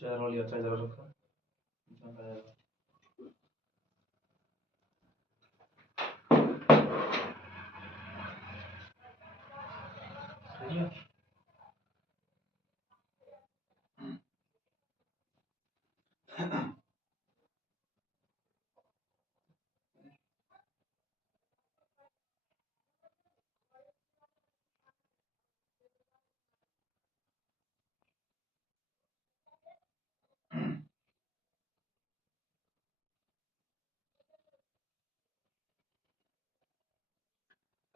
चार वाली अच्छा जरूर रखो। सही है।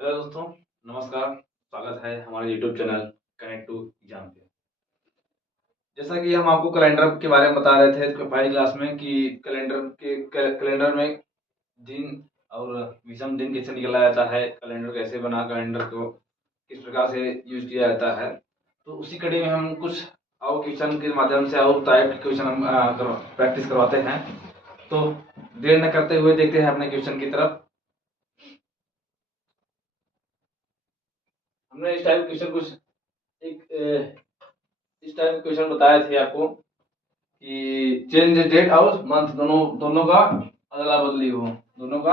हेलो दोस्तों, नमस्कार। स्वागत है हमारे YouTube channel connect to exam पे। जैसा कि हम आपको कैलेंडर के बारे में बता रहे थे पहली क्लास में कि कैलेंडर में दिन और विषम दिन कैसे निकाला जाता है, कैलेंडर कैसे बना, कैलेंडर को किस प्रकार से यूज किया जाता है। तो उसी कड़ी में हम कुछ और क्वेश्चन के माध्यम से और टाइप के क्वेश्चन हम प्रैक्टिस करवाते हैं। तो देर न करते हुए देखते हैं अपने क्वेश्चन की तरफ। हमने इस टाइप क्वेश्चन कुछ इस टाइप क्वेश्चन बताए थे आपको कि चेंज डेट और मंथ दोनों का अदला बदली हो, दोनों का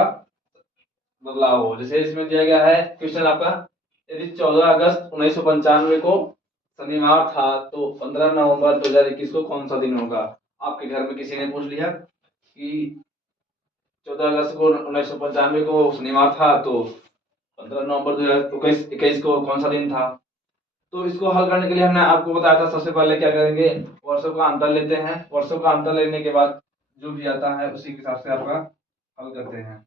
बदलाव हो। जैसे इसमें दिया गया है क्वेश्चन आपका, यदि 14 अगस्त 1995 को शनिवार था तो 15 नवंबर 2021 को कौन सा दिन होगा। आपके घर में किसी ने पूछ लिया कि 14 अगस्त को 1995 को शनिवार था तो 15 नवंबर 2021 को कौन सा दिन था। तो इसको हल करने के लिए हमने आपको बताया था, सबसे पहले क्या करेंगे, वर्षों का अंतर लेते हैं। वर्षों का अंतर लेने के बाद जो भी आता है उसी के हिसाब से आपका हल करते हैं।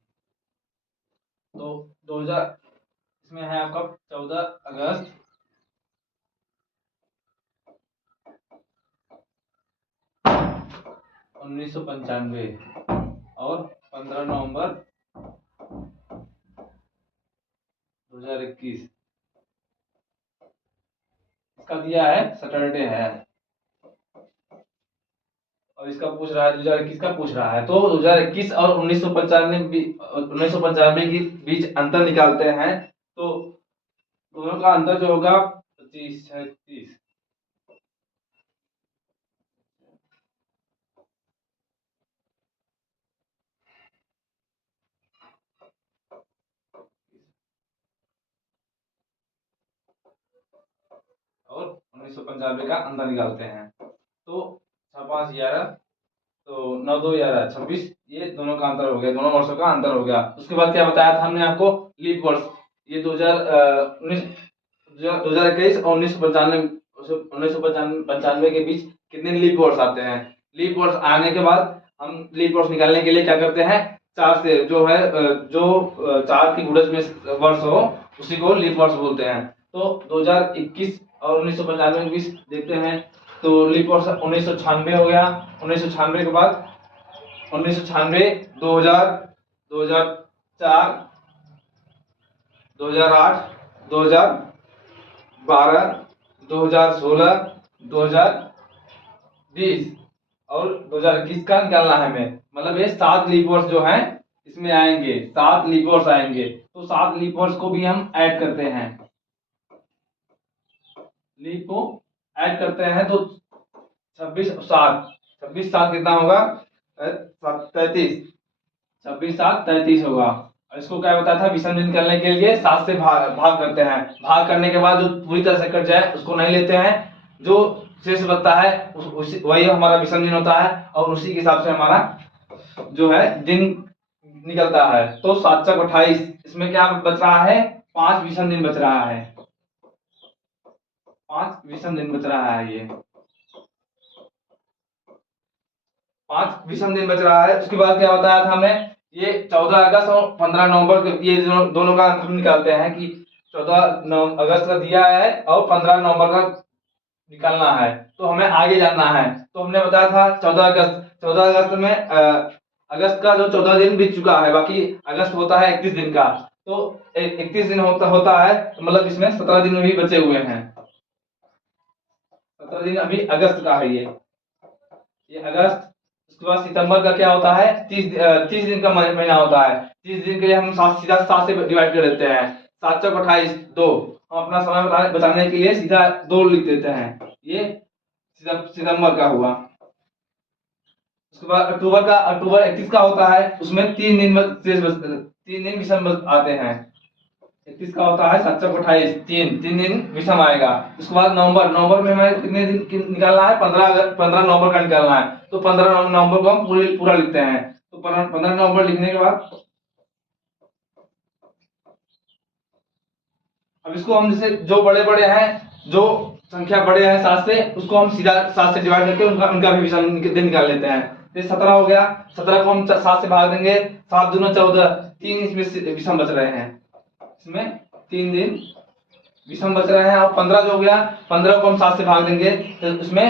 तो 2000 इसमें है आपका 14 अगस्त 1995 और 15 नवंबर 2021। इसका दिया है सैटरडे है और इसका पूछ रहा है 2021 का पूछ रहा है। तो 2021 और 1995 के बीच अंतर निकालते हैं। तो दोनों का अंतर जो होगा 25 36 और 1995 का अंतर निकालते हैं। तो 6 5 11 तो 9 2 11 26, ये दोनों का अंतर हो गया, दोनों वर्षों का अंतर हो गया। उसके बाद क्या बताया था हमने आपको, लीप वर्ष। ये 2021 और 1995 के बीच कितने लीप वर्ष आते हैं। लीप वर्ष आने के बाद हम लीप वर्ष निकालने के लिए क्या करते हैं, 4 से जो है जो 4 की गुणज में वर्ष हो उसी को लीप वर्ष बोलते हैं। तो 2021 और 1995 के बीच देखते हैं तो लीप वर्ष 1996 हो गया। 1996 के बाद 1996 2000 2004 2008 2012 2016 2020 और 2021 का निकालना है हमें। मतलब ये 7 लीप वर्ष जो है इसमें आएंगे, 7 लीप वर्ष आएंगे। तो 7 लीप वर्ष को भी हम ऐड करते हैं, लीप को ऐड करते हैं तो 26 26 7 कितना होगा, 33। 26 7 33 होगा। और इसको क्या बताया था, विषम दिन करने के लिए 7 से भाग करते हैं। भाग करने के बाद जो पूरी तरह से कट जाए उसको नहीं लेते हैं, जो शेष बचता है वही हमारा विषम दिन होता है और उसी के हिसाब से हमारा जो है दिन निकलता है। तो 7 चक 28, इसमें क्या बच रहा है, 5 विषम दिन बच रहा है, 5 विषम दिन बच रहा है। ये 5 विषम दिन बच रहा है। उसके बाद क्या बताया था हमने, ये 14 अगस्त और 15 नवंबर के ये दोनों का हम निकालते हैं कि 14 अगस्त का दिया है और 15 नवंबर का निकालना है। तो हमें आगे जाना है। तो हमने बताया था 14 अगस्त में अगस्त का जो 14 दिन बीत चुका है, बाकी अगस्त होता है 31 दिन का। तो 31 दिन होता है तो मतलब इसमें 17 दिन भी बचे हुए हैं। 17 दिन अभी अगस्त का है ये अगस्त। उसके बाद सितंबर का क्या होता है, 30 दिन का महीना होता है। 30 दिन के लिए हम सीधा 7 से डिवाइड कर देते हैं। 7 चौक 28 2। हम अपना समय बचाने के लिए सीधा 2 लिख देते हैं। ये सितंबर का हुआ। उसके बाद अक्टूबर 31 का होता है, उसमें 3 दिन 3 दिन विषम आते हैं। 31 का होता है 7 चौक 28 3 दिन विषम आएगा। उसके बाद नवंबर में हमें कितने दिन निकालना है? 15 नवंबर का निकालना है। तो 15 नवंबर को हम पूरा लिखते हैं। तो 15 नवंबर लिखने के बाद अब इसको हम जैसे जो बड़े हैं, जो संख्या बड़े हैं 7 से, उसको हम सीधा 7 से डिवाइड करके उनका भी विषम दिन निकाल लेते हैं। तो 17 हो गया, 17 को हम 7 से भाग देंगे, 7 दूना 14, 3 इसमें विषम बच रहे हैं। इसमें 3 दिन विषम बच रहे हैं। और 15 जो हो गया, 15 को हम 7 से भाग देंगे तो उसमें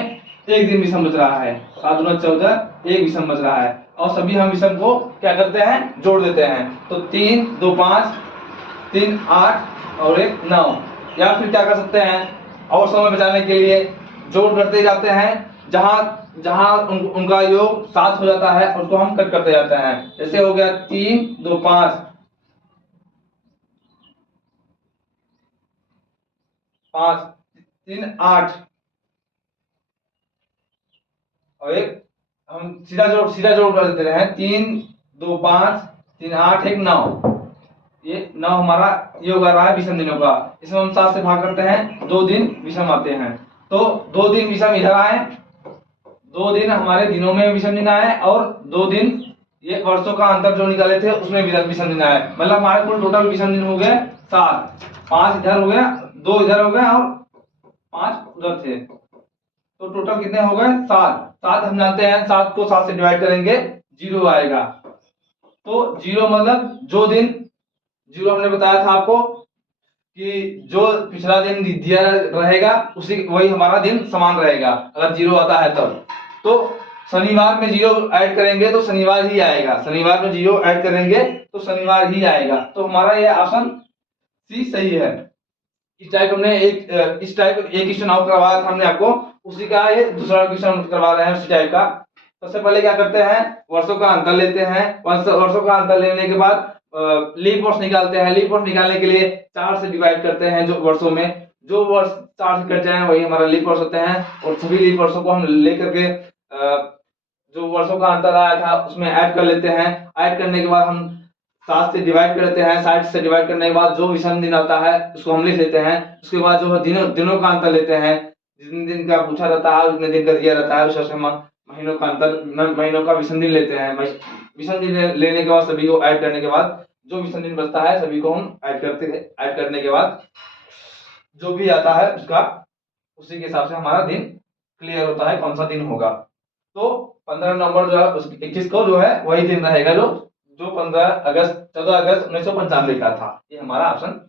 1 दिन विषम बच रहा है। 7 दूना 14, 1 विषम बच रहा है। और सभी हम विषम को क्या करते हैं? जोड़ देते हैं। तो 3 2 5 3 8 और 1 9। या फिर क्या कर सकते हैं, और समय बचाने के लिए जोड़ करते जाते हैं। जहां उनका योग 7 हो जाता है उसको हम कट करते जाते हैं। जैसे हो गया 3 2 5 5 3 8 और 1 हम सीधा जोड़ कर देते हैं। 3 2 5 3 8 1 9। ये 9 हमारा योग आ रहा है विषम दिनों का। इसमें हम 7 से भाग करते हैं, 2 दिन विषम आते हैं। तो 2 दिन विषम इधर आए, 2 दिन हमारे दिनों में विषम दिन आए, और 2 दिन ये वर्षों का अंतर जो निकाले थे उसमें विषम दिन आए। मतलब हमारे कुल टोटल विषम दिन हो गए 7। 5 इधर हो गया, 2 इधर हो गया और 5 उधर थे। तो टोटल कितने हो गए? 7। 7 हम जानते हैं, 7 को 7 से डिवाइड करेंगे 0 आएगा। तो 0 मतलब जो दिन 0 हमने बताया था आपको कि जो पिछला दिन दिया रहेगा उसी वही हमारा दिन समान रहेगा अगर 0 आता है तब। तो शनिवार में 0 ऐड करेंगे तो शनिवार ही आएगा। शनिवार में 0 ऐड करेंगे तो शनिवार ही आएगा। तो हमारा ये ऑप्शन सी सही है। इस टाइप एक क्वेश्चन और करवाया था हमने आपको, उसी का ये दूसरा क्वेश्चन करवा रहे हैं उसी टाइप का। सबसे पहले क्या करते हैं? वर्षों का अंतर लेते हैं। वर्षों का अंतर लेने के बाद लीप वर्ष निकालते हैं। लीप वर्ष निकालने के लिए 4 से डिवाइड करते हैं। जो वर्षों में जो वर्ष 4 से कट जाए वही हमारा लीप वर्ष होते हैं। और सभी लीप वर्षों को हम लेकर के जो वर्षों का अंतर आया था उसमें ऐड कर लेते हैं। ऐड करने के बाद हम 7 से डिवाइड करते हैं। 60 से डिवाइड करने के बाद जो विषम दिन आता है उसको हम लिख लेते हैं। उसके बाद जो दिनों का अंतर लेते हैं। जितने दिन का पूछा रहता है उतने दिन का दिया रहता है, उस हिसाब से हम महीनों का अंतर महीनों का विषम दिन लेते हैं। विषम दिन लेने के बाद सभी को ऐड करने के बाद जो विषम दिन बचता है सभी को हम ऐड करने के बाद जो भी आता है उसका उसी के हिसाब से हमारा दिन क्लियर होता है कौन सा दिन होगा। तो 15 नवंबर जो है 21 को जो है वही दिन रहेगा जो 14 अगस्त 1995 का था। ये हमारा ऑप्शन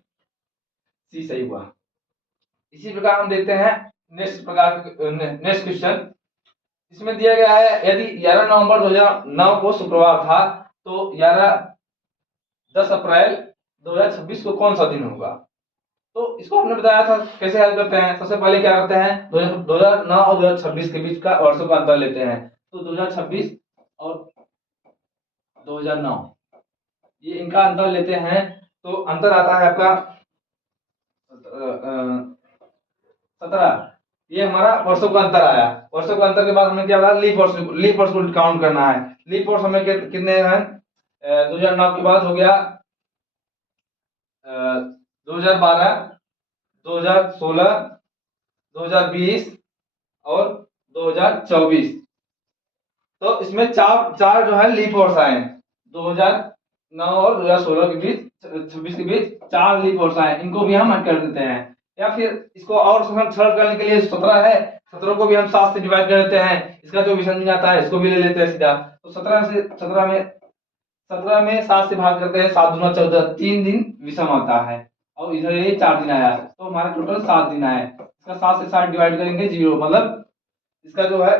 सी सही हुआ। इसी प्रकार हम देखते हैं नेक्स्ट क्वेश्चन। इसमें दिया गया है यदि 11 नवंबर 2009 को शुक्रवार था तो 10 अप्रैल 2026 को कौन सा दिन होगा? तो इसको हमने बताया था कैसे हल करते हैं। सबसे पहले क्या करते हैं? 2009 और 2026 के बीच का वर्षों का अंतर लेते हैं। तो 2026 और 2009 ये इनका अंतर लेते हैं। तो अंतर आता है आपका 17। ये हमारा वर्षों का अंतर आया। वर्षों का अंतर के बाद हमें क्या बताया? लीप वर्ष को काउंट करना है। लीप वर्ष हमें कितने हैं? 2009 के बाद हो गया 2012 2016 2020 और 2024। तो इसमें चार जो है लीप वर्ष आए। 2009 और 2016 के बीच 26 के बीच 4 लीप वर्ष आए। इनको भी हम ऐड कर देते हैं। या फिर इसको और सरल करने के लिए 17 है, 17 को भी हम 7 से डिवाइड कर देते हैं। इसका जो विषम दिन आता है इसको भी ले लेते हैं सीधा। तो 17 में 7 से भाग करते हैं। 7 दूना 14, 3 दिन विषम आता है और इधर ये 4 दिन आया। तो हमारे टोटल 7 दिन आए। इसका 7 से 7 डिवाइड करेंगे 0, मतलब इसका जो है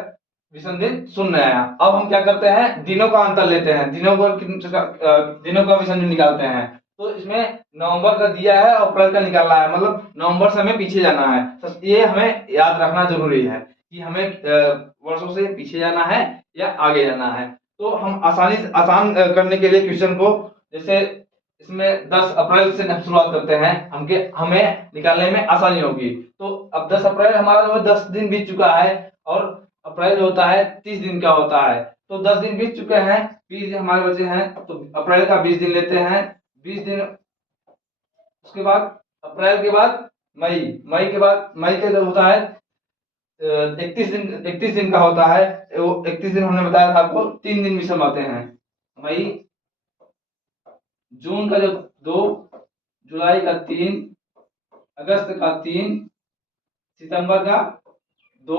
विषम दिन 0 आया। अब हम क्या करते हैं? दिनों का अंतर लेते हैं। दिनों का विषम दिन निकालते हैं। तो इसमें नवंबर का दिया है और अप्रैल का निकालना है, मतलब नवंबर से हमें पीछे जाना है। तो ये हमें याद रखना जरूरी है कि हमें वर्षों से पीछे जाना है या आगे जाना है। तो हम आसान करने के लिए क्वेश्चन को जैसे इसमें 10 अप्रैल से शुरुआत करते हैं, हमें निकालने में आसानी होगी। तो अब 10 अप्रैल हमारा जो है 10 दिन बीत चुका है, और अप्रैल जो होता है 30 दिन का होता है, तो 10 दिन बीत चुके हैं, 20 दिन हमारे बचे हैं, तो अप्रैल का 20 दिन लेते हैं, 20 दिन। उसके बाद अप्रैल के बाद मई, मई के बाद, मई के जो होता है 31 दिन का होता है। वो 31 दिन हमने बताया था आपको, 3 दिन भी आते हैं। मई, जून का जो 2, जुलाई का 3, अगस्त का 3, सितंबर का 2,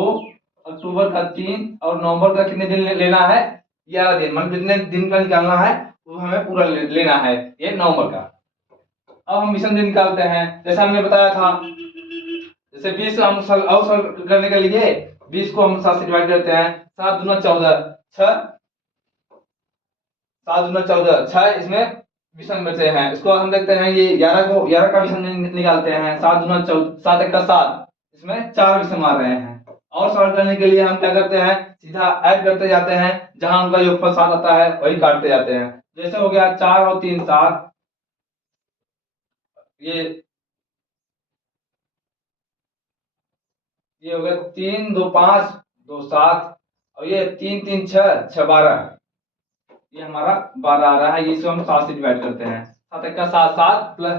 अक्टूबर का 3, और नवंबर का कितने दिन लेना है? 11 दिन, मतलब जितने दिन का निकालना है वो हमें पूरा लेना है, ये नवंबर का। अब हम मिशन दिन निकालते हैं, जैसा हमने बताया था, जैसे 20 हम और करने के लिए 20 को हम 7 से डिवाइड करते हैं, 7 दूना 14, 6, 7 दूना 14, 6 इसमें विषम बचे हैं। इसको हम देखते हैं, ये 11 का विषम निकालते हैं, 7 दूना 14, 7 एक का 7, इसमें 4 विषम आ रहे हैं। और सॉल्व करने के लिए हम क्या करते हैं, सीधा ऐड करते जाते हैं, जहां उनका योगफल 7 आता है वही काटते जाते हैं। जैसे हो गया 4 और 3 7, ये हो गया 3 2 5 2 7, और ये 3 3 6 6 12, ये हमारा 12 आ रहा है। इसको हम 7 से डिवाइड करते हैं, 7 एक का 7, 7 प्लस,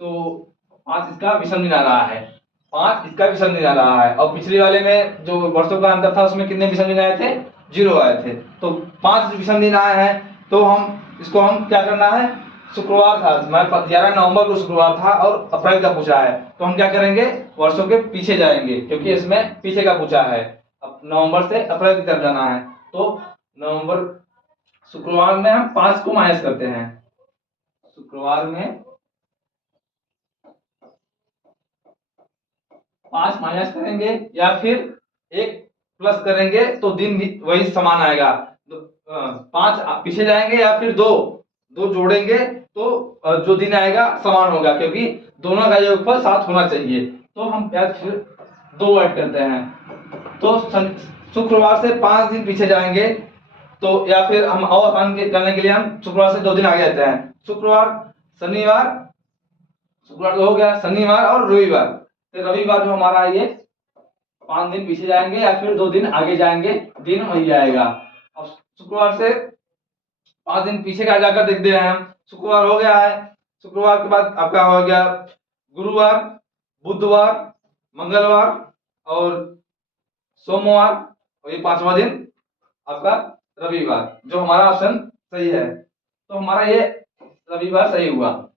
तो 5 इसका विषम दिन आ रहा है, 5 इसका विषम दिन आ रहा है। और पिछले वाले में जो वर्षों का अंतर था उसमें कितने विषम दिन आए थे? 0 आए थे, तो 5 विषम दिन आए हैं। तो हम क्या करना है, शुक्रवार था हमारे पास, 11 नवंबर को शुक्रवार था, और अप्रैल का पूछा है, तो हम क्या करेंगे, वर्षों के पीछे जाएंगे, क्योंकि इसमें पीछे का पूछा है। अब नवंबर से अप्रैल की तरफ जाना है, तो नवंबर, शुक्रवार में हम 5 को माइनस करते हैं, शुक्रवार में 5 माइनस करेंगे, या फिर 1 प्लस करेंगे, तो दिन भी वही समान आएगा। 5 पीछे जाएंगे, या फिर 2 जोड़ेंगे, तो जो दिन आएगा समान होगा, क्योंकि दोनों का योगफल 7 होना चाहिए। तो हम फिर 2 ऐड करते हैं, तो शुक्रवार से 5 दिन पीछे जाएंगे, तो या फिर हम और आसान करने के लिए हम शुक्रवार से 2 दिन आगे जाते हैं, शुक्रवार, शनिवार, शुक्रवार तो हो गया, शनिवार और रविवार, तो रविवार जो हमारा ये 5 दिन पीछे जाएंगे, या फिर 2 दिन आगे जाएंगे, दिन वही आएगा। अब शुक्रवार से 5 दिन पीछे का जाकर देखते हैं हम, शुक्रवार हो गया है, शुक्रवार के बाद आपका हो गया गुरुवार, बुधवार, मंगलवार और सोमवार, और ये 5वां दिन आपका रविवार, जो हमारा ऑप्शन सही है। तो हमारा ये रविवार सही हुआ।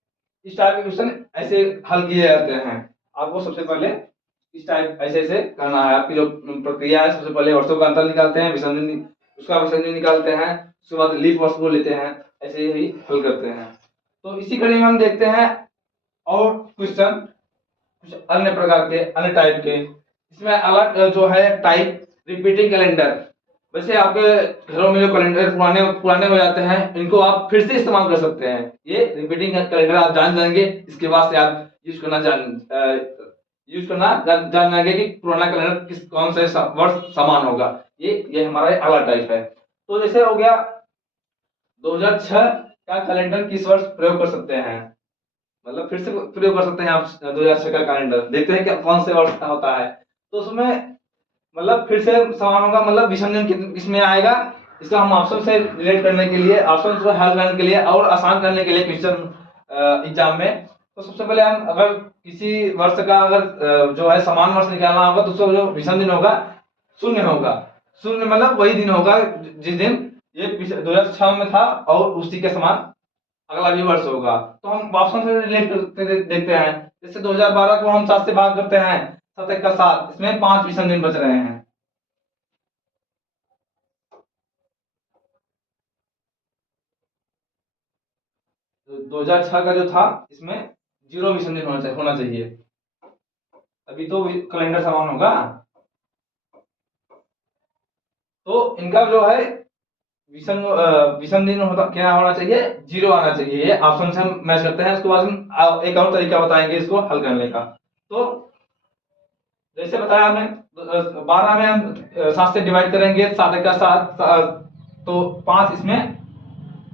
इस टाइप के क्वेश्चन ऐसे हल किए जाते हैं। आपको सबसे पहले इस टाइप ऐसे ऐसे करना है। आपकी जो प्रक्रिया है, सबसे पहले वर्षों का अंतर निकालते हैं, उसका विसर्जन निकालते हैं, उसके बाद लीप वर्ष को लेते हैं, ऐसे ही हल करते हैं। तो इसी कड़ी में हम देखते हैं और क्वेश्चन कुछ अन्य प्रकार के, अन्य टाइप के। इसमें अलग जो है टाइप, रिपीटिंग कैलेंडर। वैसे आपके घरों में जो कैलेंडर पुराने पुराने हो जाते हैं, इनको आप फिर से इस्तेमाल कर सकते हैं। ये रिपीटिंग कैलेंडर आप जान जाएंगे, इसके बाद से आप यूज करना जान जाएंगे कि पुराना कैलेंडर कौन से वर्ष समान होगा। ये हमारा अगला टाइप है। तो जैसे हो गया 2006 का कैलेंडर किस वर्ष प्रयोग कर सकते हैं, मतलब फिर से प्रयोग कर सकते हैं आप 2006 का कैलेंडर, देखते हैं कि कौन से वर्ष का होता है। तो उसमें मतलब फिर से समान होगा, मतलब विषम दिन किसमें आएगा, इसका हम ऑप्शन से रिलेट करने के लिए, ऑप्शन को हल करने के लिए और आसान करने के लिए क्वेश्चन एग्जाम में, तो सबसे पहले हम अगर किसी वर्ष का अगर जो है समान वर्ष निकालना होगा, तो उसका जो विषम दिन होगा 0 होगा। 0 मतलब वही दिन होगा जिस दिन ये 2006 में था, और उसी के समान अगला भी वर्ष होगा। तो हम ऑप्शन से रिलेट करके देखते हैं। जैसे 2012 को हम 7 से भाग करते हैं, 7 एक का 7, इसमें 5 विषम दिन बच रहे हैं। तो 2006 का जो था, इसमें 0 विषम दिन होना चाहिए, अभी तो कैलेंडर समान होगा। तो इनका जो है विषम दिन होता क्या होना चाहिए, 0 आना चाहिए। ये ऑप्शन से हम मैच करते हैं। उसके बाद हम एक और तरीका बताएंगे इसको हल करने का। तो जैसे बताया हमने, 12 में हम 7 से डिवाइड करेंगे, 7 एक का 7, तो 5 इसमें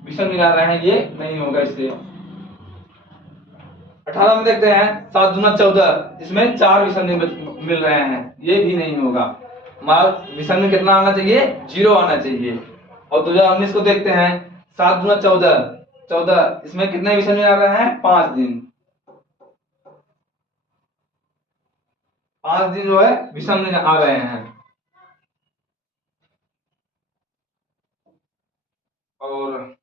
विषम दिन आ रहे हैं, ये नहीं होगा इसलिए। 18 में देखते हैं 7 दूना 14, इसमें 4 विषम मिल रहे हैं, ये भी नहीं होगा। हमारा विषम में कितना आना चाहिए? 0 आना चाहिए। और 2019 को देखते हैं 7 दूना 14, 14 इसमें कितने विषम आ रहे हैं? 5 दिन, 5 दिन जो है विषम में आ रहे हैं। और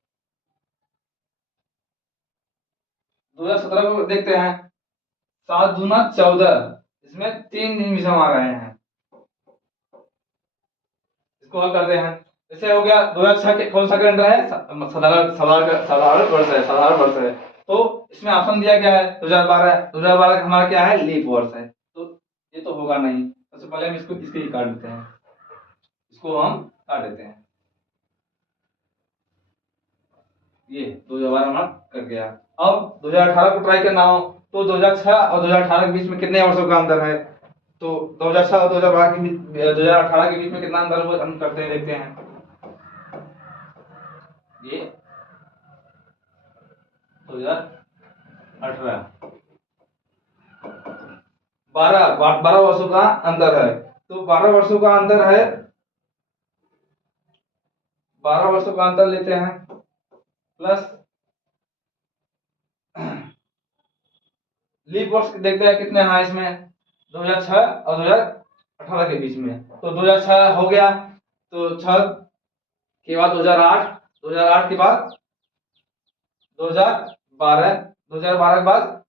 2017 को देखते हैं 7 दूना 14, इसमें 3 दिन विषम आ रहे हैं। इसको हल करते हैं। जैसे हो गया 2006 के कौन सा कैलेंडर है? साधारण वर्ष है, साधारण वर्ष है। तो इसमें ऑप्शन दिया गया है 2012, 2012 हमारा क्या है? लीप वर्ष है। तो ये तो होगा नहीं। सबसे पहले हम इसको इसके ही काट देते हैं, इसको हम काट देते हैं। ये 2012 हमारा कट गया। अब 2018 को ट्राई करना हो तो 2006 और 2018 के बीच में कितने वर्षों का अंतर है? तो 2006 और 2012 के बीच 2018 के बीच में कितना अंतर हुआ हम करते हैं, देखते हैं। ये 2018 12 वर्षों का अंतर है। तो 12 वर्षों का अंतर है, 12 वर्षों का अंतर लेते हैं प्लस लीप वर्ष देखते हैं कितने हैं इसमें 2006 और 2018 के बीच में। तो 2006 हो गया, तो 6 के बाद 2008, 2008 के बाद 2012, 2012 के बाद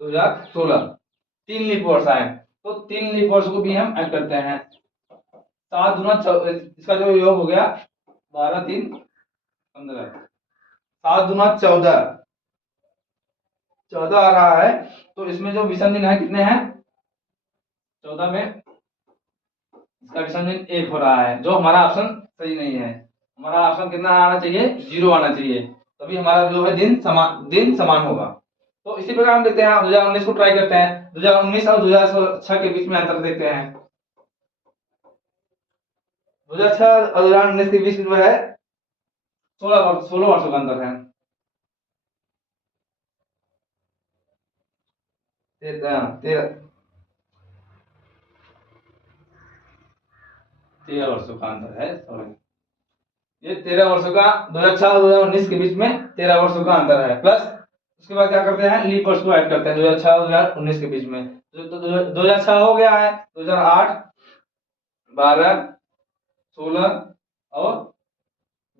2016, 3 लीप वर्ष आए। तो 3 लीप वर्ष को भी हम ऐड करते हैं। 7 दूना इसका जो योग हो गया 12 3 15, 7 दूना 14, 14 आ रहा है। तो इसमें जो विषम दिन है कितने हैं? 14 में इसका विषम दिन 1 हो रहा है, जो हमारा ऑप्शन सही नहीं है। हमारा ऑप्शन कितना आना चाहिए? 0 आना चाहिए, तभी हमारा जो है दिन समान होगा। तो इसी प्रकार हम देखते हैं 2019 को ट्राई करते हैं। 2019 और 2006 के बीच में अंतर देखते हैं। 2006 और 2019 के बीच में जो है 16 वर्षों का अंतर है। 13 वर्षों का अंतर है, सॉरी, ये 13 वर्षों का 2006 और 2019 के बीच में 13 वर्षों का अंतर है। प्लस उसके बाद क्या करते हैं? लीप वर्ष को ऐड करते हैं 2006 और 2019 के बीच में। तो 2006 हो गया है, 2008, 12, 16 और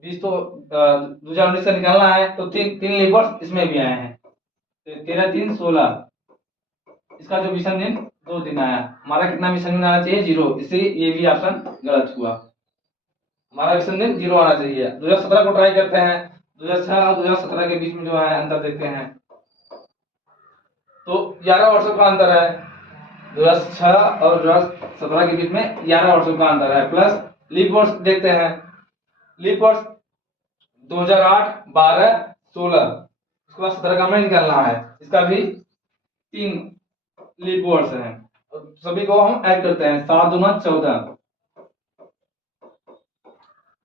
20 तो 2019 से निकालना है, तो तीन लीप वर्ष इसमें भी आए हैं। तो 13 3 16, इसका जो विषम दिन 2 दिन आया। हमारा कितना विषम दिन आना चाहिए? 0, इसलिए ये भी ऑप्शन गलत हुआ। हमारा विषम दिन 0 आना चाहिए। 2017 को ट्राई करते हैं। 2006 और 2017 के बीच में जो है अंतर देखते हैं, तो 11 वर्षों का अंतर है। 2006 और 2017 के बीच में 11 वर्षों का अंतर है। प्लस लीप वर्ष देखते हैं। लीप वर्ष 2008, 12, 16, उसके बाद 17 का हमें निकालना है। इसका भी 3 लीप वर्ष है। सभी को हम ऐड करते हैं। 7 दूना 14,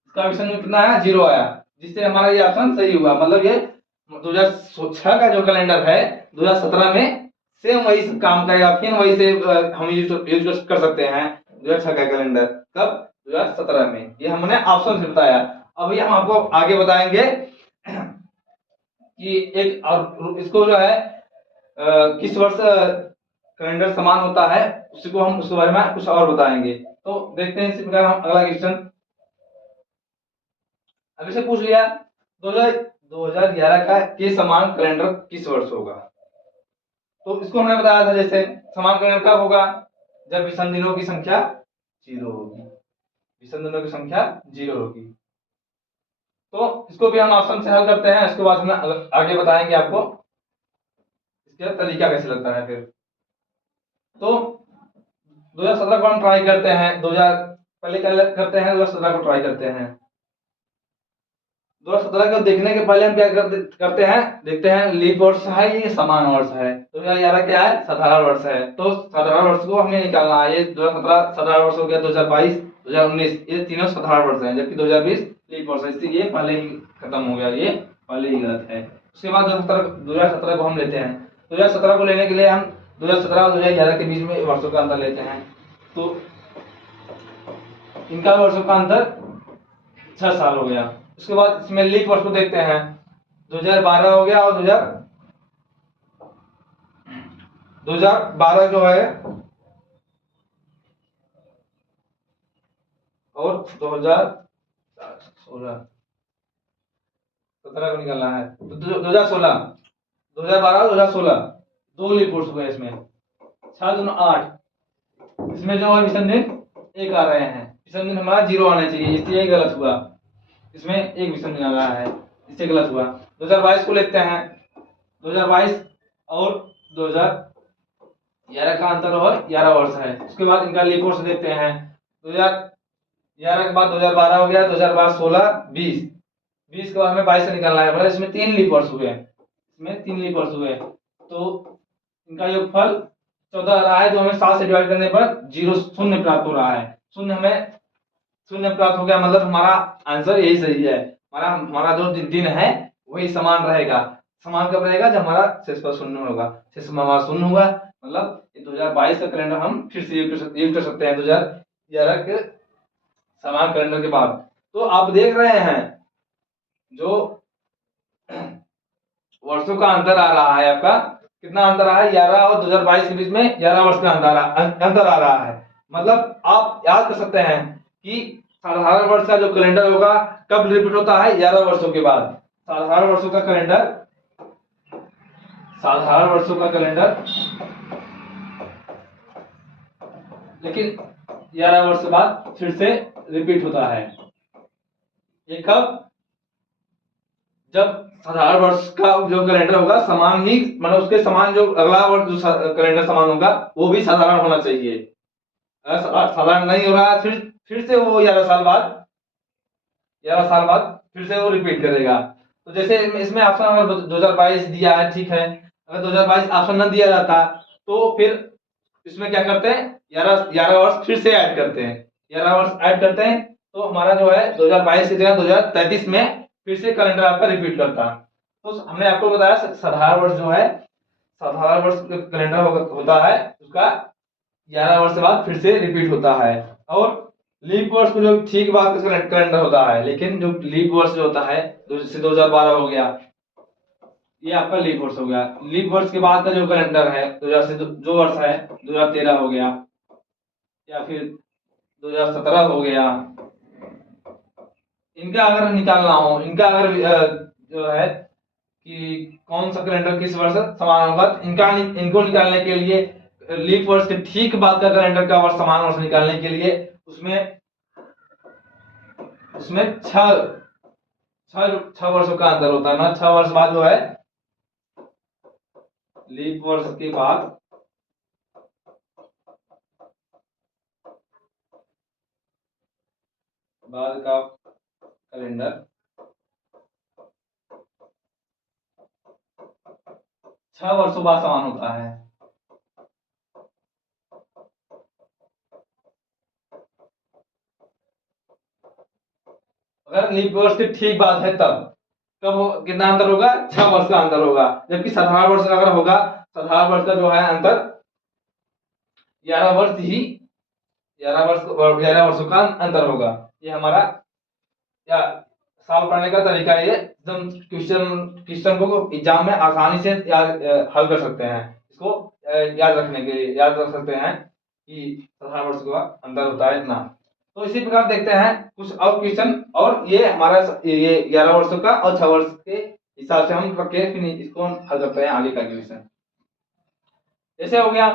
इसका विषम दिन कितना है? 0 आया, जिससे हमारा ये ऑप्शन सही हुआ। मतलब ये 2006 का जो कैलेंडर है 2017 में सेम वही काम करेगा, फिर वही से हम यूज कर सकते हैं 2006 का कैलेंडर। कब? 2017 में। ये हमने ऑप्शन से बताया। अभी हम आपको आगे बताएंगे कि एक और इसको जो है किस वर्ष कैलेंडर समान होता है, उसको हम उसके बारे में कुछ और बताएंगे। तो देखते हैं इसी प्रकार हम अगला क्वेश्चन। अभी से पूछ लिया 2011 का के समान कैलेंडर किस वर्ष होगा। तो इसको हमने बताया था, जैसे समान कैलेंडर कब होगा? जब विषम दिनों की संख्या 0 होगी, विषम दिनों की संख्या 0 होगी। तो इसको भी हम ऑप्शन से हल करते हैं, इसके बाद में आगे बताएंगे आपको इसका तरीका कैसे लगता है। फिर तो 2017 को हम ट्राई करते हैं, 2000 पहले करते हैं 2017 को ट्राई करते हैं। 2017 को देखने के पहले हम क्या करते हैं? देखते हैं लीप वर्ष है ये समान वर्ष है। तो 2011 क्या है? साधारण वर्ष है। तो साधारण वर्ष को हमें निकालना है। ये 2017 साधारण वर्ष हो गया, 2022, 2019 ये तीनों साधारण वर्ष हैं, जबकि 2020 लीप वर्ष है, इसलिए ये पहले ही खत्म हो गया, ये पहले ही गलत है। उसके बाद 2017 को हम लेते हैं। 2017 को लेने के लिए हम 2017 और 2011 के बीच में वर्षों का अंतर लेते हैं। तो इनका वर्षों का अंतर 6 साल हो गया। उसके बाद इसमें लीप वर्ष को देखते हैं। 2012 हो गया और 2012 जो है और 2016 17 को निकलना है तो 2016 2012 2016 दो लीप वर्ष हुए इसमें। 6 दूनी 8। इसमें जो है विषम दिन 1 आ रहे हैं। विषम दिन हमारा 0 आना चाहिए, इसलिए गलत हुआ। इसमें एक विषम दिन आ रहा है, इससे गलत हुआ। 2022 को लेते हैं। 2022 और 2011 का अंतर और 11 वर्ष है। उसके बाद इनका लीप वर्ष देखते हैं। 2011 के बाद 2012 हो गया, 2012 16 20 20 के बाद हमें 22 से निकालना है। मतलब इसमें 3 लीप वर्ष हुए, इसमें 3 लीप वर्ष हुए। तो इनका योगफल 14 आ रहा है, जो हमें 7 से डिवाइड करने पर 0 शून्य प्राप्त हो रहा है। शून्य प्राप्त हो गया, मतलब हमारा आंसर यही सही है। हमारा जो दिन है वही समान रहेगा। समान कब रहेगा? जब हमारा शेषफल शून्य होगा। शेषफल हमारा शून्य होगा, मतलब 2022 का कैलेंडर हम फिर से यूज कर सकते हैं 2011 के समान कैलेंडर के बाद। तो आप देख रहे हैं जो वर्षों का अंतर आ रहा है, आपका कितना अंतर आ रहा है? 11 और 2022 के बीच में 11 वर्ष का अंतर आ रहा है। मतलब आप याद कर सकते हैं कि साधारण वर्ष का जो कैलेंडर होगा कब रिपीट होता है? 11 वर्षों के बाद। साधारण वर्षों का कैलेंडर लेकिन 11 वर्ष के बाद फिर से रिपीट होता है। ये कब? जब साधारण वर्ष का जो कैलेंडर होगा समान ही, मतलब उसके समान जो अगला वर्ष जो कैलेंडर समान होगा वो भी साधारण होना चाहिए। अगर साधारण नहीं हो रहा है फिर से वो 11 साल बाद फिर से वो रिपीट करेगा। तो जैसे इसमें ऑप्शन अगर 2022 दिया है, ठीक है। अगर 2022 ऑप्शन न दिया जाता तो फिर इसमें क्या करते हैं? 11 वर्ष फिर से ऐड करते हैं। 11 वर्ष ऐड करते हैं तो हमारा जो है 2022 की जगह 2033 में फिर से कैलेंडर आपका रिपीट करता। तो हमने आपको बताया साधारण वर्ष जो है, साधारण वर्ष कैलेंडर होता है उसका 11 वर्ष के बाद फिर से रिपीट होता है। और लीप वर्ष को जो ठीक बाद कैलेंडर होता है, लेकिन जो लीप वर्ष जो होता है जैसे 2012 हो गया, ये आपका लीप वर्ष हो गया। लीप वर्ष के बाद का जो कैलेंडर है जो वर्ष है 2013 हो गया या फिर 2017 हो गया। इनका अगर निकालना हो, इनका अगर जो है कि कौन सा कैलेंडर किस वर्ष समान होगा, इनको निकालने के लिए लीप वर्ष के ठीक बाद का कैलेंडर का वर्ष समान वर्ष निकालने के लिए उसमें छह वर्षों का अंतर होता है ना। 6 वर्ष बाद जो है लीप वर्ष के बाद का कैलेंडर 6 वर्षों बाद समान होता है। अगर लीप वर्ष के ठीक बाद है तब कितना अंतर होगा? 6 वर्ष का अंतर होगा। जबकि साधारण वर्ष का अगर होगा, साधारण वर्ष का जो है अंतर 11 वर्ष ही 11 वर्षों का अंतर होगा। ये हमारा या सॉल्व करने का तरीका ये एकदम क्वेश्चन को एग्जाम में आसानी से हल कर सकते हैं। इसको याद रख सकते हैं कि साधारण वर्ष का अंतर होता है इतना। तो इसी प्रकार देखते हैं कुछ और क्वेश्चन, और ये हमारा ये 11 वर्षों का और 6 वर्ष के हिसाब से हम रख के फिर इसको हल करते हैं आगे का क्वेश्चन। जैसे हो गया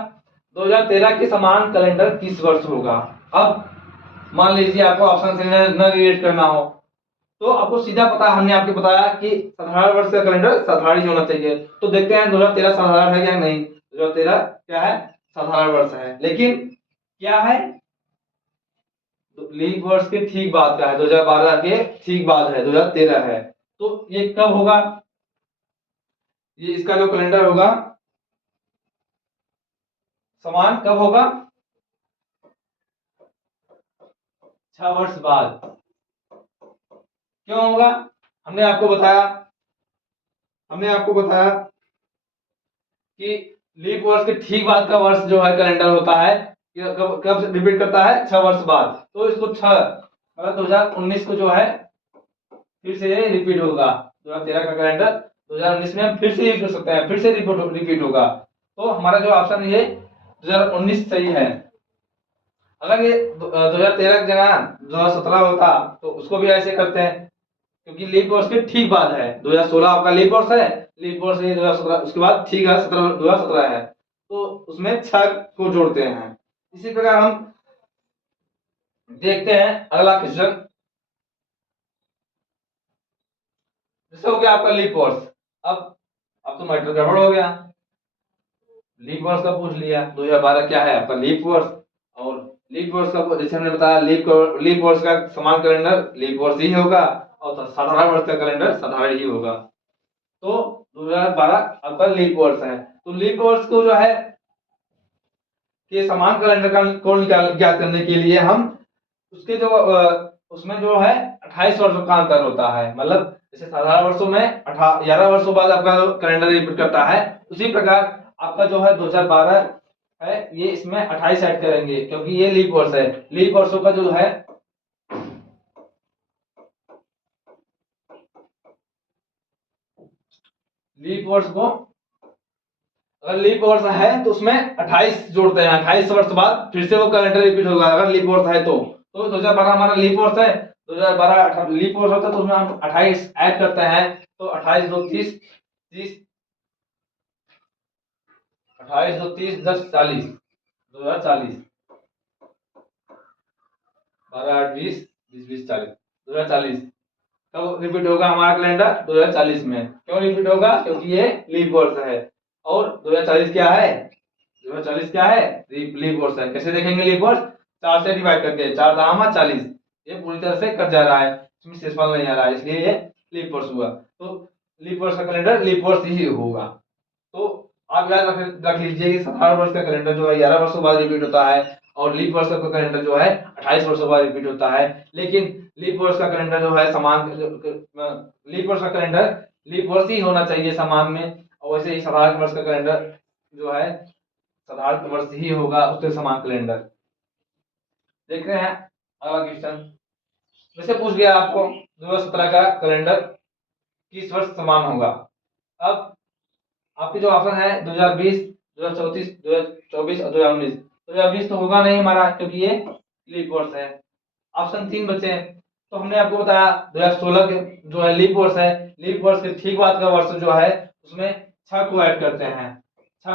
2013 के समान कैलेंडर किस वर्ष होगा। अब मान लीजिए आपको ऑप्शन से न रिलेट करना हो तो आपको सीधा पता, हमने आपको बताया कि साधारण वर्ष का कैलेंडर साधारण ही होना चाहिए। तो देखते हैं 2013 साधारण है या नहीं। 2013 क्या है? साधारण वर्ष है, लेकिन क्या है? लीप वर्ष के ठीक बाद का है, 2012 के ठीक बाद है, 2013 है। तो ये कब होगा? ये इसका जो कैलेंडर होगा समान कब होगा? 6 वर्ष बाद। क्यों होगा? हमने आपको बताया हमने आपको बताया कि लीप वर्ष के ठीक बाद का वर्ष जो है कैलेंडर होता है, ये कब कब रिपीट करता है, 6 वर्ष बाद। तो इसको 6 मतलब 2019 को जो है फिर से ये रिपीट होगा। 2013 का कैलेंडर 2019 में हम फिर से यूज कर सकते हैं, फिर से रिपीट होगा। तो हमारा जो ऑप्शन ये 2019 सही है। अगर ये 2013 की जगह 2017 होता तो उसको भी ऐसे करते हैं, क्योंकि लीप वर्ष के ठीक बाद है। 2016 आपका लीप वर्ष है, लीप वर्ष ये 2017 उसके बाद ठीक है 2017 है, तो उसमें 6 को जोड़ते हैं। इसी प्रकार हम देखते हैं अगला क्वेश्चन। जैसे हो गया आपका लीप वर्ष। अब तो मैटर गड़बड़ हो गया। लीप वर्ष का पूछ लिया, 2012 क्या है आपका लीप वर्ष, और लीप वर्ष का जैसे हमने बताया लीप वर्ष का समान कैलेंडर लीप वर्ष ही होगा, और साधारण वर्ष का कैलेंडर साधारण ही होगा। तो 2012 आपका लीप वर्ष है। तो लीप वर्ष को जो है कि समान कैलेंडर का को ज्ञात करने के लिए हम उसके जो उसमें जो है 28 वर्षों का अंतर होता है। मतलब जैसे साधारण वर्षों में 11 वर्षों बाद आपका कैलेंडर रिपीट करता है, उसी प्रकार आपका जो है 2012 है, ये इसमें 28 ऐड करेंगे, क्योंकि ये लीप वर्ष है। लीप वर्षों का जो है लीप वर्ष को अगर लीप वर्ष है तो उसमें 28 जोड़ते हैं, 28 वर्ष बाद फिर से वो कैलेंडर रिपीट होगा अगर लीप वर्ष है तो। 2012 हमारा लीप वर्ष है, 2012 लीप वर्ष होता है तो उसमें हम 28 ऐड करते हैं, तो 28 2 30 30 28 2 30 10 40 2040 12 8 20 20 20 40 2040 कब रिपीट होगा हमारा कैलेंडर 2040 में। क्यों रिपीट होगा, क्योंकि ये लीप वर्ष है। और 2040 क्या है, 2040 क्या है, लीप वर्ष है। कैसे देखेंगे लीप वर्ष, 4 से डिवाइड करके, 4 दामा 40, ये पूरी तरह से कट जा रहा है, इसमें शेषफल नहीं आ रहा है, इसलिए ये लीप वर्ष हुआ। तो लीप वर्ष का कैलेंडर लीप वर्ष ही होगा। तो आप याद रख लीजिए कि साधारण वर्ष का कैलेंडर जो है 11 वर्षों बाद रिपीट होता है, और लीप वर्ष का कैलेंडर जो है 28 वर्षों बाद रिपीट होता है। लेकिन लीप वर्ष का कैलेंडर जो है समान, लीप वर्ष का कैलेंडर लीप वर्ष ही होना चाहिए समान में, और वैसे ही साधारण वर्ष का कैलेंडर जो है साधारण वर्ष ही होगा उसके समान कैलेंडर। देख रहे हैं अगला क्वेश्चन। वैसे पूछ गया आपको 2017 का कैलेंडर किस वर्ष समान होगा। अब आपके जो ऑप्शन है 2020 2034 2024 और 2019, 2020 तो होगा नहीं हमारा, क्योंकि ये लीप वर्ष है। ऑप्शन 3 बचे। तो हमने आपको बताया 2016 के जो है लीप वर्ष है, लीप वर्ष के ठीक बाद का वर्ष जो है उसमें 6 को ऐड करते हैं, 6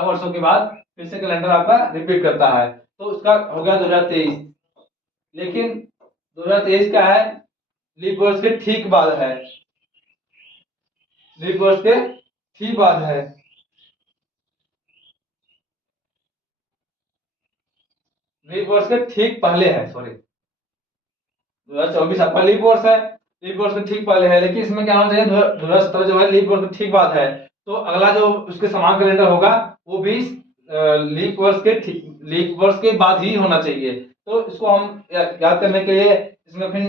वर्षों के बाद फिर से कैलेंडर आपका रिपीट करता है, तो उसका हो गया 2023। लेकिन 2023 क्या है, लीप वर्ष के ठीक बाद है, लीप वर्ष के ठीक बाद है। लीप वर्ष के ठीक पहले है, सॉरी 2024 आपका लीप वर्ष है, लीप वर्ष के ठीक पहले है, लेकिन इसमें क्या होना चाहिए 2017 जो है लीप वर्ष के ठीक बाद है, तो अगला जो उसके समान कैलेंडर होगा वो भी लीप वर्ष के बाद ही होना चाहिए। तो इसको हम याद करने के लिए इसमें फिर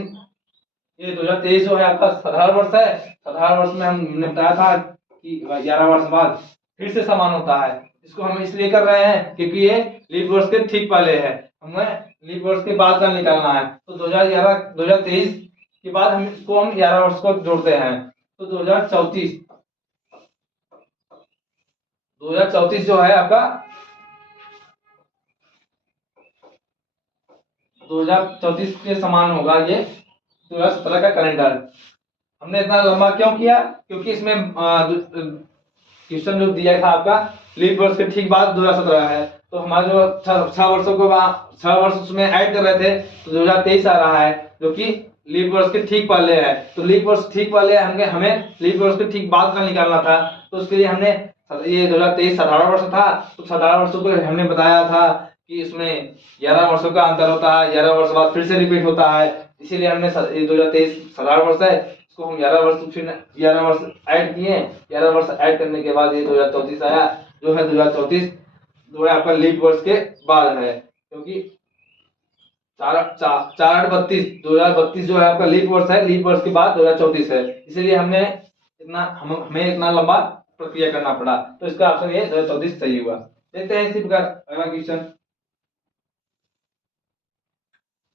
ये 2023 जो है आपका साधारण वर्ष है, साधारण वर्ष में हमने बताया था कि 11 वर्ष बाद फिर से समान होता है। इसको हम इसलिए कर रहे हैं क्योंकि ये लीप वर्ष के ठीक पहले है, हमें लीप वर्ष के बाद का निकालना है। तो 2023 के बाद हम इसको 11 वर्ष को जोड़ते हैं, तो 2034 जो है आपका 2034 के समान होगा ये 2017 का कैलेंडर। हमने इतना लंबा क्यों किया, क्योंकि इसमें क्वेश्चन जो दिया था आपका लीप वर्ष के ठीक बाद 2017 है, तो हमारा जो 6 वर्षों को 6 वर्ष उसमें ऐड कर रहे थे, तो 2023 आ रहा है जो कि लीप वर्ष के ठीक पहले है। तो लीप वर्ष ठीक पहले हमें लीप वर्ष के ठीक बाद का निकालना था, तो उसके लिए हमने ये 2023 साधारण वर्ष था, तो साधारण वर्षों को हमने बताया था कि इसमें 11 वर्षों का अंतर होता है, 11 वर्ष बाद फिर से रिपीट होता है, इसीलिए हमने ये 2023 साधारण वर्ष है, इसको हम 11 वर्ष फिर 11 वर्ष ऐड किए, 11 वर्ष ऐड करने के बाद ये 2034 आया, जो है 2034 जो है आपका लीप वर्ष के बाद है, क्योंकि 4 8 32 2032 जो है आपका लीप वर्ष है, लीप वर्ष के बाद 2034 है, इसीलिए हमने इतना हमें इतना लंबा प्रक्रिया करना पड़ा। तो इसका ऑप्शन ये 2034 सही हुआ। देखते हैं इसी प्रकार अगला क्वेश्चन।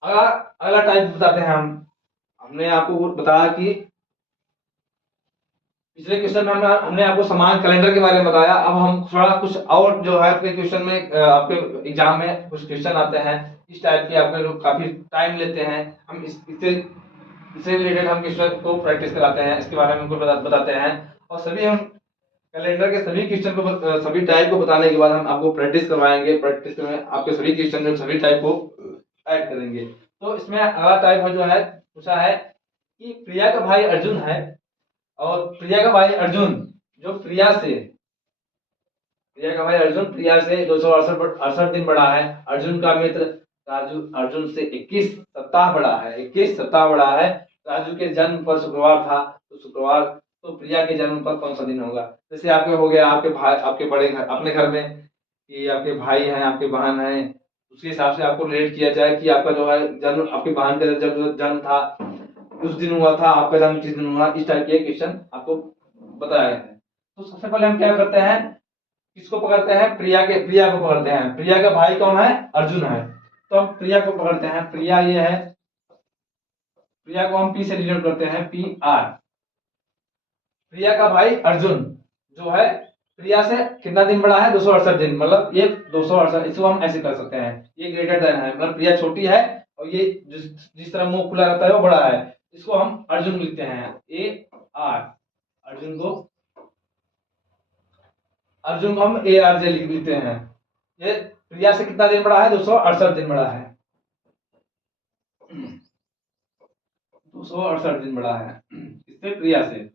अगला अगला टाइप बताते हैं हम। हमने आपको बताया कि पिछले क्वेश्चन में हमने आपको समान कैलेंडर के बारे में बताया। अब हम थोड़ा कुछ और जो है आपके क्वेश्चन में आपके एग्जाम में कुछ क्वेश्चन आते हैं इस टाइप के, आपके लोग काफी टाइम लेते हैं। हम इससे रिलेटेड हम क्वेश्चन को प्रैक्टिस कराते हैं, इसके बारे में हमको बताते हैं। और सभी हम कैलेंडर के सभी क्वेश्चन को सभी टाइप को बताने के बाद हम आपको प्रैक्टिस करवाएंगे। प्रैक्टिस में आपके सभी क्वेश्चन में सभी टाइप को ऐड करेंगे। तो इसमें अगला टाइप जो है पूछा है कि प्रिया का भाई अर्जुन है और प्रिया का भाई अर्जुन जो प्रिया का भाई अर्जुन प्रिया से 268 दिन बड़ा है। अर्जुन का मित्र राजू अर्जुन से 21 सप्ताह बड़ा है। 21 सप्ताह बड़ा है। राजू के जन्म पर शुक्रवार था, तो शुक्रवार तो प्रिया के जन्म पर कौन सा दिन होगा? जैसे आपके हो गया आपके भाई, आपके बड़े घर, अपने घर में कि आपके भाई हैं, आपके बहन हैं, उसके हिसाब से आपको रिलेट किया जाए कि आपका जो है जन्म, आपकी बहन का जब जन्म था उस दिन हुआ था, आपका जन्म किस दिन हुआ, इस टाइप के क्वेश्चन आपको बताया गया है। तो सबसे पहले हम क्या करते हैं, किसको पकड़ते हैं? प्रिया को पकड़ते हैं। प्रिया का भाई कौन है? अर्जुन है। तो हम प्रिया को पकड़ते हैं। प्रिया ये है, प्रिया को हम पी से डिनोट करते हैं, पी आर। प्रिया का भाई अर्जुन जो है प्रिया से कितना दिन बड़ा है? 268 दिन। मतलब ये 268, इसको हम ऐसे कर सकते हैं, ये ग्रेटर देन है, मतलब प्रिया छोटी है और ये जिस तरह मुंह खुला रहता है वो बड़ा है। इसको हम अर्जुन लिखते हैं, ए आर। अर्जुन को हम ए आर जे लिख देते हैं। ये प्रिया से कितना दिन बड़ा है? 268 दिन बड़ा है। 268 दिन बड़ा है इससे, प्रिया से।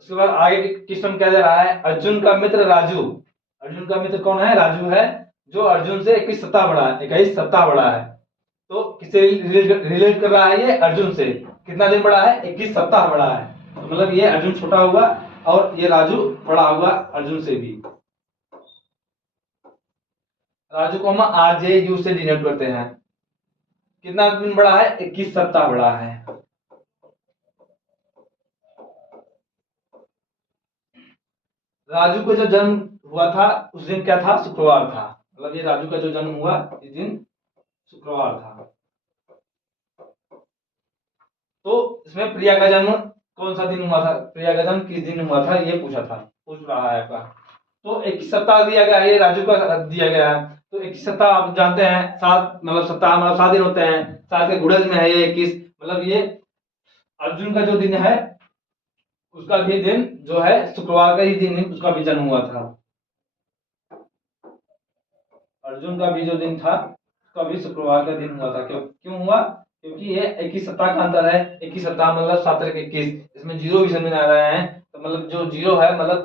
उसके बाद आगे क्वेश्चन क्या दे रहा है? अर्जुन का मित्र राजू। अर्जुन का मित्र कौन है? राजू है, जो अर्जुन से 21 सप्ताह बड़ा है। 21 सप्ताह बड़ा है। तो किससे रिलेट कर रहा है? ये अर्जुन से। कितना दिन बड़ा है? 21 सप्ताह बड़ा है। तो मतलब ये अर्जुन छोटा हुआ और ये राजू बड़ा हुआ अर्जुन से भी। राजू को हम आर जे यू से डिनोट करते हैं। कितना दिन बड़ा है? 21 सप्ताह बड़ा है। राजू का जो जन्म हुआ था उस दिन क्या था? शुक्रवार था। मतलब ये राजू का जो जन्म हुआ इस दिन शुक्रवार था। तो इसमें प्रिया का जन्म कौन सा दिन हुआ था? प्रिया का जन्म किस दिन हुआ था ये पूछ रहा है आपका। तो 21 सप्ताह दिया गया है, ये राजू का दिया गया है। तो 21 सप्ताह आप जानते हैं, 7 मतलब सप्ताह मतलब 7 दिन होते हैं। 7 के गुणज में है ये 21। मतलब ये अर्जुन का जो दिन है उसका भी दिन जो है शुक्रवार का ही दिन उसका भी जन्म हुआ था। अर्जुन का भी जो दिन था उसका भी शुक्रवार का दिन हुआ था। क्यों हुआ? क्योंकि ये 21 सप्ताह का अंतर है। 21 सप्ताह मतलब 7 तारीख 21, इसमें जीरो भी समझ में आ रहे हैं। तो मतलब जो जीरो है मतलब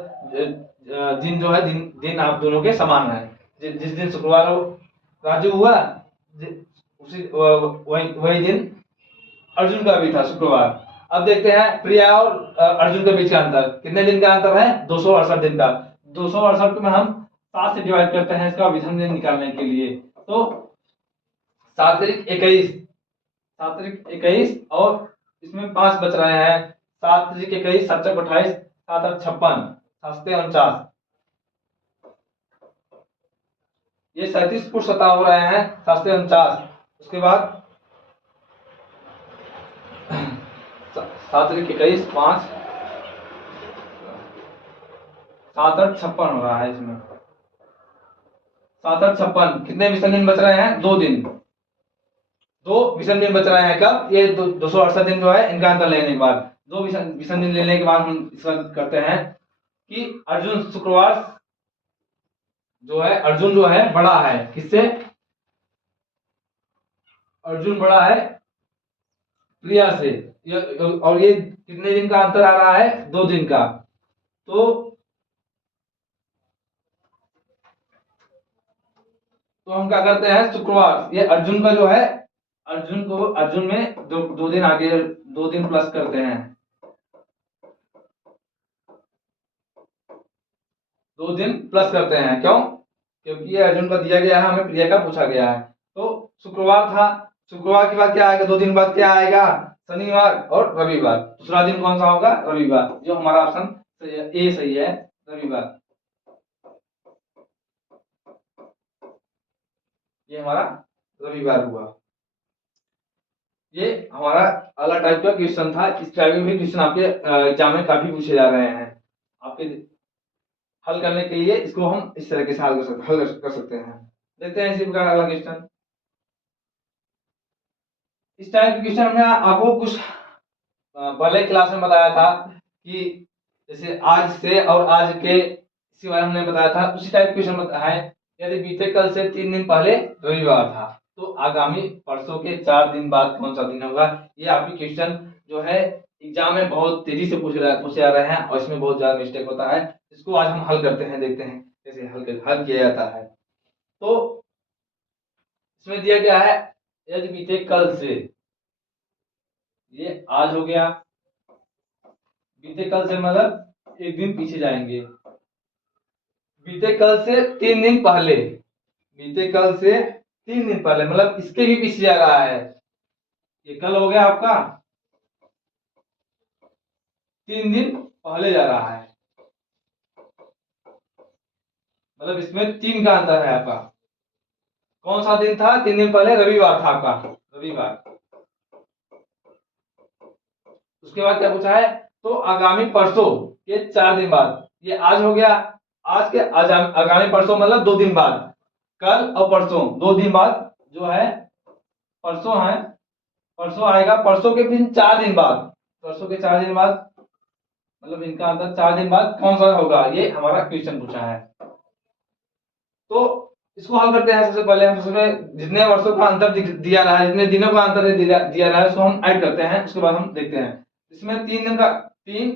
दिन जो है दिन आप दोनों के समान है। जिस दिन शुक्रवार राजू हुआ उसी वही दिन अर्जुन का भी था, शुक्रवार। अब देखते हैं प्रिया और अर्जुन के बीच का अंतर। कितने दिन का अंतर है? 268 दिन का। 268 में हम 7 से डिवाइड करते हैं इसका विधन निकालने के लिए। तो 7 तारीख 21, 7 तारीख 21 और इसमें 5 बच रहे हैं। 7 तारीख 21, 7 चौक 28, 7 8 56, 7 से 49, ये 37 फुट सतह हो रहे हैं, 7 से 49। उसके बाद 7 तारीख 21, 5, 7 8 56 हो रहा है इसमें। 7 8 56, कितने विषम दिन बच रहे हैं? 2 दिन। 2 विषम दिन बच रहे हैं। कब? ये 268 दिन जो है इनका अंतर लेने के बाद, 2 विषम दिन लेने के बाद हम इसका करते हैं कि अर्जुन शुक्रवार जो है, अर्जुन जो है बड़ा है किससे? अर्जुन बड़ा है प्रिया से। और ये कितने दिन का अंतर आ रहा है? 2 दिन का। तो हम क्या करते हैं? शुक्रवार, ये अर्जुन का जो है, अर्जुन में 2 दिन आगे 2 दिन प्लस करते हैं। 2 दिन प्लस करते हैं। क्यों? क्योंकि ये अर्जुन का दिया गया है, हमें प्रिया का पूछा गया है। तो शुक्रवार था, शुक्रवार के बाद क्या आएगा? 2 दिन बाद क्या आएगा? शनिवार और रविवार। दूसरा दिन कौन सा होगा? रविवार। जो हमारा ऑप्शन ए सही है, रविवार। ये हमारा रविवार हुआ। ये हमारा अलग टाइप का क्वेश्चन था। इस टाइप के भी क्वेश्चन आपके एग्जाम में काफी पूछे जा रहे हैं। आपके हल करने के लिए इसको हम इस तरीके से हल कर सकते हैं। देखते हैं इसी प्रकार अगला क्वेश्चन। इस टाइप के क्वेश्चन हमने आपको कुछ पहले क्लास में बताया था कि जैसे आज से और आज के इसी बारे में हमने बताया था, उसी टाइप क्वेश्चन है। यदि बीते कल से 3 दिन पहले रविवार था तो आगामी परसों के 4 दिन बाद कौन सा दिन होगा? ये आपकी क्वेश्चन जो है एग्जाम में बहुत तेजी से पूछे जा रहे हैं और इसमें बहुत ज्यादा मिस्टेक होता है। इसको आज हम हल करते हैं, देखते हैं कैसे हल किया जाता है। तो इसमें दिया गया है यदि बीते कल से, ये आज हो गया। बीते कल से मतलब एक दिन पीछे जाएंगे। बीते कल से 3 दिन पहले, बीते कल से 3 दिन पहले मतलब इसके भी पीछे जा रहा है। ये कल हो गया आपका, 3 दिन पहले जा रहा है, मतलब इसमें 3 का अंतर है आपका। कौन सा दिन था 3 दिन पहले? रविवार था आपका, रविवार। उसके बाद क्या पूछा है? तो आगामी परसों के 4 दिन बाद, ये आज हो गया। आज के आगामी परसों मतलब 2 दिन बाद, कल और परसों 2 दिन बाद जो है परसों है, परसों आएगा। परसों के फिर 4 दिन बाद, परसों के 4 दिन बाद मतलब इनका अंतर 4 दिन बाद कौन सा होगा? ये हमारा क्वेश्चन पूछा है। तो इसको हल करते हैं। सबसे पहले हम जितने वर्षों का अंतर दिया रहा है, जितने दिनों का अंतर दिया रहा है, उसको हम ऐड करते हैं। उसके बाद हम देखते हैं इसमें 3 दिन का 3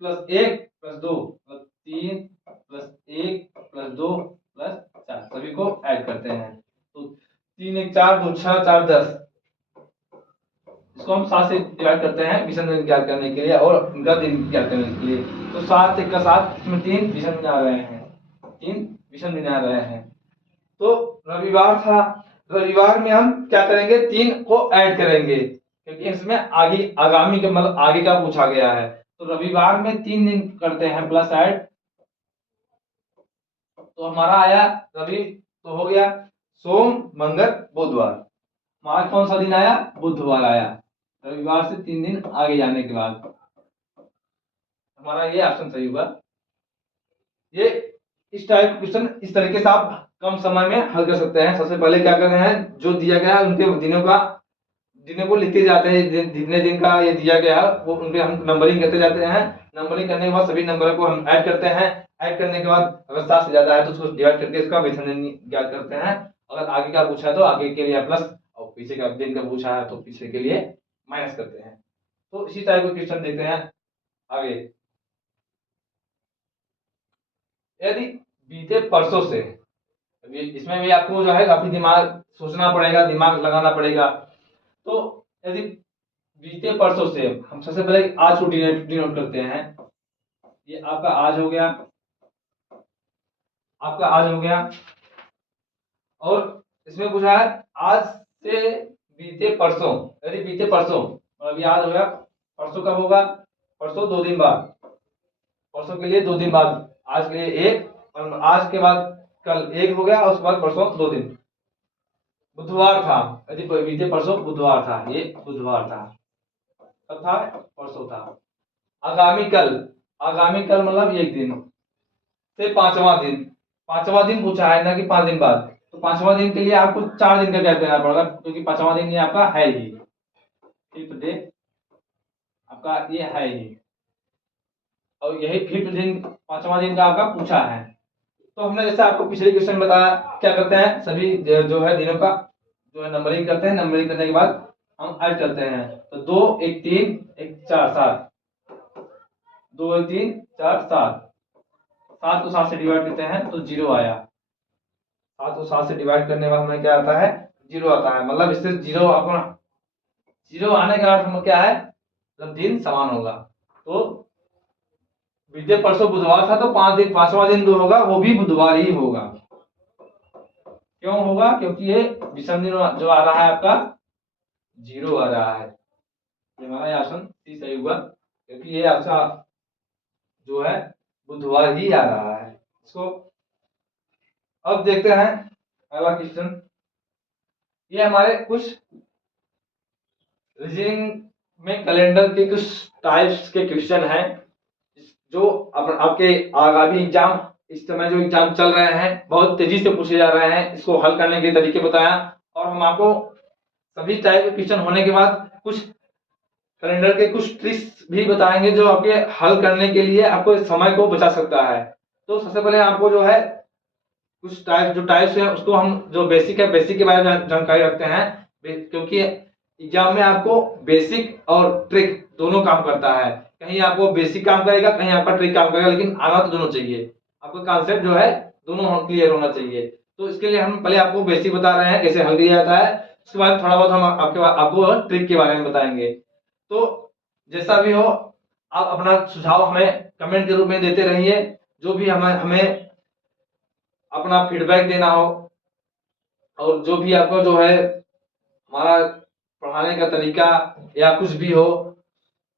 प्लस 1 प्लस 2 मतलब 3 प्लस 1 प्लस 2 प्लस 4 सभी को ऐड करते हैं। तो 3 1 4 2 6 4 10, इसको हम 7 से डिवाइड करते हैं विषम दिन ज्ञात करने के लिए और इनका दिन ज्ञात करने के लिए। तो 7 1 का 7, इसमें 3 विषम दिन आ रहे हैं, 3 विषम दिन आ रहे हैं। तो रविवार था, रविवार में हम क्या करेंगे? 3 को ऐड करेंगे क्योंकि इसमें आगे आगामी का मतलब आगे का पूछा गया है। तो रविवार में 3 दिन करते हैं प्लस ऐड, तो हमारा आया रवि, तो हो गया सोम मंगल बुधवार। हमारा कौन सा दिन आया? बुधवार आया, रविवार से 3 दिन आगे जाने के बाद। हमारा ये ऑप्शन सही हुआ। ये इस टाइप क्वेश्चन इस तरीके से आप कम समय में हल कर सकते हैं। सबसे पहले क्या कर रहे हैं? जो दिया गया है उनके दिनों को लिखते जाते हैं। जितने दिन का ये दिया गया है वो उनके हम नंबरिंग करते जाते हैं। नंबरिंग करने के बाद सभी नंबरों को हम ऐड करते हैं। ऐड करने के बाद अगर 7 से ज्यादा है तो उसको डिवाइड करके इसका विषम दिन ज्ञात करते हैं। अगर आगे का पूछा है तो आगे के लिए प्लस, और पीछे का दिन का पूछा है तो पीछे के लिए माइनस करते हैं। तो इसी टाइप के क्वेश्चन देखते हैं आगे। यदि बीते परसों से, इसमें भी आपको जो है काफी दिमाग सोचना पड़ेगा, दिमाग लगाना पड़ेगा। तो यदि बीते परसों से, हम सबसे पहले आज को डिनोट करते हैं। ये आपका आज हो गया, आपका आज हो गया। और इसमें पूछा है आज से बीते परसों, यदि बीते परसों मतलब याद हो गया। परसों कब होगा? परसों 2 दिन बाद, परसों के लिए 2 दिन बाद, आज के लिए 1 और आज के बाद कल 1 हो गया और उसके बाद परसों 2 दिन। बुधवार था, यदि बीते परसों बुधवार था, ये बुधवार था। कब था? परसों था। आगामी कल, आगामी कल मतलब 1 दिन से 5वां दिन, 5वां दिन पूछा है ना कि 5 दिन बाद। तो 5वां दिन के लिए आपको 4 दिन का गैप देना पड़ेगा क्योंकि 5वां दिन ये आपका है ही, फिफ्थ डे आपका ये है ही, और यही फिफ्थ दिन 5वां दिन का आपका पूछा है। तो हमने जैसे आपको पिछले क्वेश्चन में बताया, क्या करते हैं सभी जो है दिनों का जो है नंबरिंग करते हैं। नंबरिंग करने के बाद हम ऐड करते हैं। तो 2 1 3 1 4 7, 2 1 3 4 7, 7 को 7 से डिवाइड करते हैं तो 0 आया। 7 को 7 से डिवाइड करने के बाद हमें क्या आता है? 0 आता है। मतलब इससे 0 अपना 0 आने का अर्थ में क्या है? मतलब दिन समान होगा। तो बीते परसों बुधवार था तो 5 दिन, 5वां दिन जो होगा वो भी बुधवार ही होगा। क्यों होगा? क्योंकि ये विषम दिन जो आ रहा है आपका 0 आ रहा है। ये हमारा ये ऑप्शन सी सही हुआ, क्योंकि ये अच्छा जो है बुधवार ही आ रहा है इसको। अब देखते हैं अगला क्वेश्चन। ये हमारे कुछ रीजनिंग में कैलेंडर के कुछ टाइप्स के क्वेश्चन हैं जो आपके आगामी एग्जाम, इस समय जो एग्जाम चल रहे हैं बहुत तेजी से पूछे जा रहे हैं, इसको हल करने के तरीके बताया। और हम आपको सभी टाइप के क्वेश्चन होने के बाद कुछ कैलेंडर के कुछ ट्रिक्स भी बताएंगे जो आपके हल करने के लिए आपको समय को बचा सकता है। तो सबसे पहले आपको जो है कुछ टाइप्स है उसको हम जो बेसिक है, बेसिक के बारे में जानकारी रखते हैं, क्योंकि एग्जाम में आपको बेसिक और ट्रिक दोनों काम करता है। कहीं आपको बेसिक काम करेगा, कहीं आपका ट्रिक काम करेगा, लेकिन आना तो दोनों चाहिए। आपका कॉन्सेप्ट जो है दोनों क्लियर होना चाहिए। तो इसके लिए हम पहले आपको बेसिक बता रहे हैं कैसे हल किया जाता है, उसके बाद थोड़ा बहुत हम आपको ट्रिक के बारे में बताएंगे। तो जैसा भी हो आप अपना सुझाव हमें कमेंट के रूप में देते रहिए। जो भी हमें अपना फीडबैक देना हो और जो भी आपको जो है हमारा पढ़ाने का तरीका या कुछ भी हो,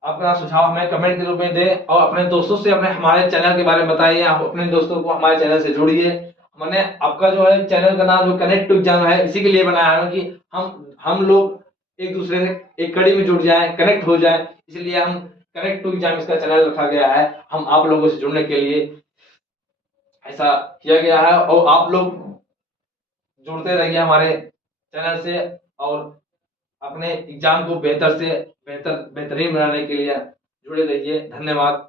अपना सुझाव हमें कमेंट के रूप में दें। और अपने दोस्तों से अपने हमारे चैनल के बारे में बताइए, आप अपने दोस्तों को हमारे चैनल से जोड़िए। मैंने आपका जो है चैनल का नाम जो कनेक्ट टू एग्जाम है इसी के लिए बनाया है कि हम लोग एक दूसरे से एक कड़ी में जुड़ जाएं, कनेक्ट हो जाएं, इसलिए हम कनेक्ट टू एग्जाम इसका चैनल रखा गया है। हम आप लोगों से जुड़ने के लिए ऐसा किया गया है, और आप लोग जुड़ते रहिए हमारे चैनल से और अपने एग्जाम को बेहतर से बेहतरीन बनाने के लिए जुड़े रहिए। धन्यवाद।